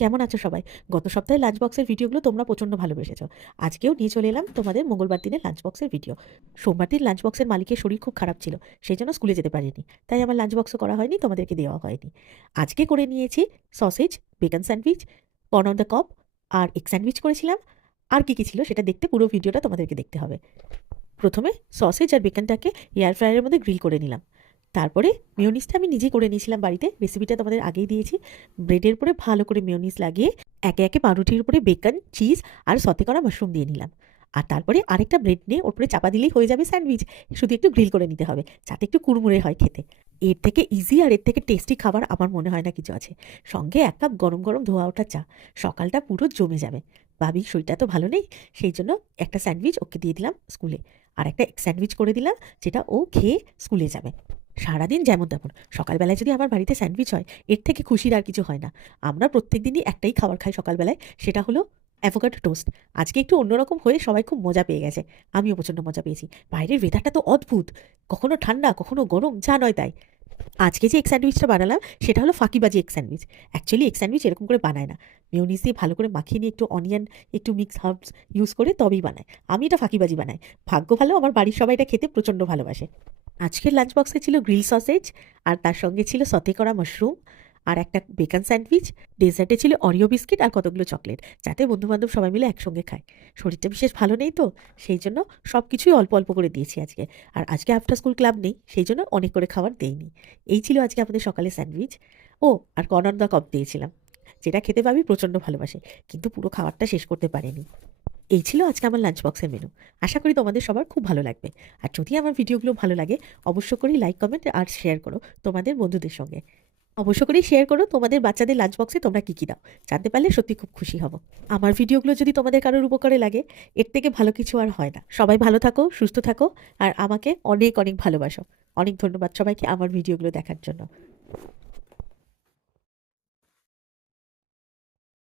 কেমন আছো সবাই? গত সপ্তাহে লাঞ্চ বক্সের ভিডিওগুলো তোমরা প্রচণ্ড ভালোবেসেছো। আজকেও নিয়ে চলে এলাম তোমাদের মঙ্গলবার দিনের লাঞ্চ বক্সের ভিডিও। সোমবার দিন লাঞ্চ বক্সের মালিকের শরীর খুব খারাপ ছিল, সেই জন্য স্কুলে যেতে পারিনি। তাই আমার লাঞ্চ বক্সও করা হয়নি, তোমাদেরকে দেওয়া হয়নি। আজকে করে নিয়েছি sausage, beacon sandwich, corn on the কব আর এগ স্যান্ডউইচ করেছিলাম। আর কি ছিল সেটা দেখতে পুরো ভিডিওটা তোমাদেরকে দেখতে হবে। প্রথমে সসেজ আর বেকনটাকে এয়ার ফ্রায়ারের মধ্যে গ্রিল করে নিলাম। তারপরে মেয়োনিজটা আমি নিজে করে নিয়েছিলাম বাড়িতে, রেসিপিটা তোমাদের আগেই দিয়েছি। ব্রেডের উপরে ভালো করে মেয়োনিজ লাগিয়ে একে একে পাউরুটির উপরে বেকন, চিজ আর সতে করা মাশরুম দিয়ে নিলাম। আর তারপরে আরেকটা ব্রেড নিয়ে ওর উপরে চাপা দিলেই হয়ে যাবে স্যান্ডউইচ। শুধু একটু গ্রিল করে নিতে হবে যাতে একটু কুড়মুড়ে হয় খেতে। এর থেকে ইজি আর এর থেকে টেস্টি খাবার আমার মনে হয় না কিছু আছে। সঙ্গে এক কাপ গরম গরম ধোয়া ওঠা চা, সকালটা পুরো জমে যাবে। ভাবির শরীরটা তো ভালো নেই, সেই জন্য একটা স্যান্ডউইচ ওকে দিয়ে দিলাম স্কুলে, আর একটা এগ স্যান্ডউইচ করে দিলাম যেটা ও খেয়ে স্কুলে যাবে। সারাদিন যেমন তেমন, সকালবেলায় যদি আমার বাড়িতে স্যান্ডউইচ হয় এর থেকে খুশির আর কিছু হয় না। আমরা প্রত্যেক দিনই একটাই খাবার খাই সকালবেলায়, সেটা হলো অ্যাভোকাডো টোস্ট। আজকে একটু অন্যরকম হয়ে সবাই খুব মজা পেয়ে গেছে, আমিও প্রচণ্ড মজা পেয়েছি। বাইরের ওয়েদারটা তো অদ্ভুত, কখনো ঠান্ডা কখনো গরম, যা নয় তাই। আজকে যে এগ স্যান্ডউইচটা বানালাম সেটা হলো ফাঁকিবাজি egg sandwich. Actually egg sandwich এরকম করে বানায় না, মেয়োনিজ দিয়ে ভালো করে মাখিয়ে নিয়ে একটু অনিয়ন, একটু মিক্স হার্বস ইউজ করে তবেই বানায়। আমি এটা ফাঁকিবাজি বানাই। ভাগ্য ভালো আমার বাড়ির সবাই এটা খেতে প্রচণ্ড ভালোবাসে। আজকের লাঞ্চ বক্সে ছিল গ্রিল সসেজ, আর তার সঙ্গে ছিল সতে করা মাশরুম আর একটা বেকন স্যান্ডউইচ। ডেজার্টে ছিল অরিও বিস্কিট আর কতগুলো চকলেট, যাতে বন্ধুবান্ধব সবাই মিলে একসঙ্গে খায়। শরীরটা বিশেষ ভালো নেই তো, সেই জন্য সব কিছুই অল্প অল্প করে দিয়েছি আজকে। আর আজকে আফটার স্কুল ক্লাব নেই, সেই জন্য অনেক করে খাবার দেইনি। এই ছিল আজকে আমাদের সকালে স্যান্ডউইচ। ও, আর কর্ন অন দ্য কব দিয়েছিলাম, যেটা খেতে পাবি প্রচণ্ড ভালোবাসে, কিন্তু পুরো খাবারটা শেষ করতে পারেনি। এই ছিল আজকে আমার লাঞ্চ বক্সের মেনু। আশা করি তোমাদের সবার খুব ভালো লাগবে। আর যদি আমার ভিডিওগুলো ভালো লাগে অবশ্য করেই লাইক, কমেন্ট আর শেয়ার করো তোমাদের বন্ধুদের সঙ্গে। অবশ্য করেই শেয়ার করো তোমাদের বাচ্চাদের লাঞ্চ বক্সে তোমরা কী কী দাও, জানতে পারলে সত্যি খুব খুশি হব। আমার ভিডিওগুলো যদি তোমাদের কারোর উপকারে লাগে, এর থেকে ভালো কিছু আর হয় না। সবাই ভালো থাকো, সুস্থ থাকো, আর আমাকে অনেক অনেক ভালোবাসো। অনেক ধন্যবাদ সবাইকে আমার ভিডিওগুলো দেখার জন্য।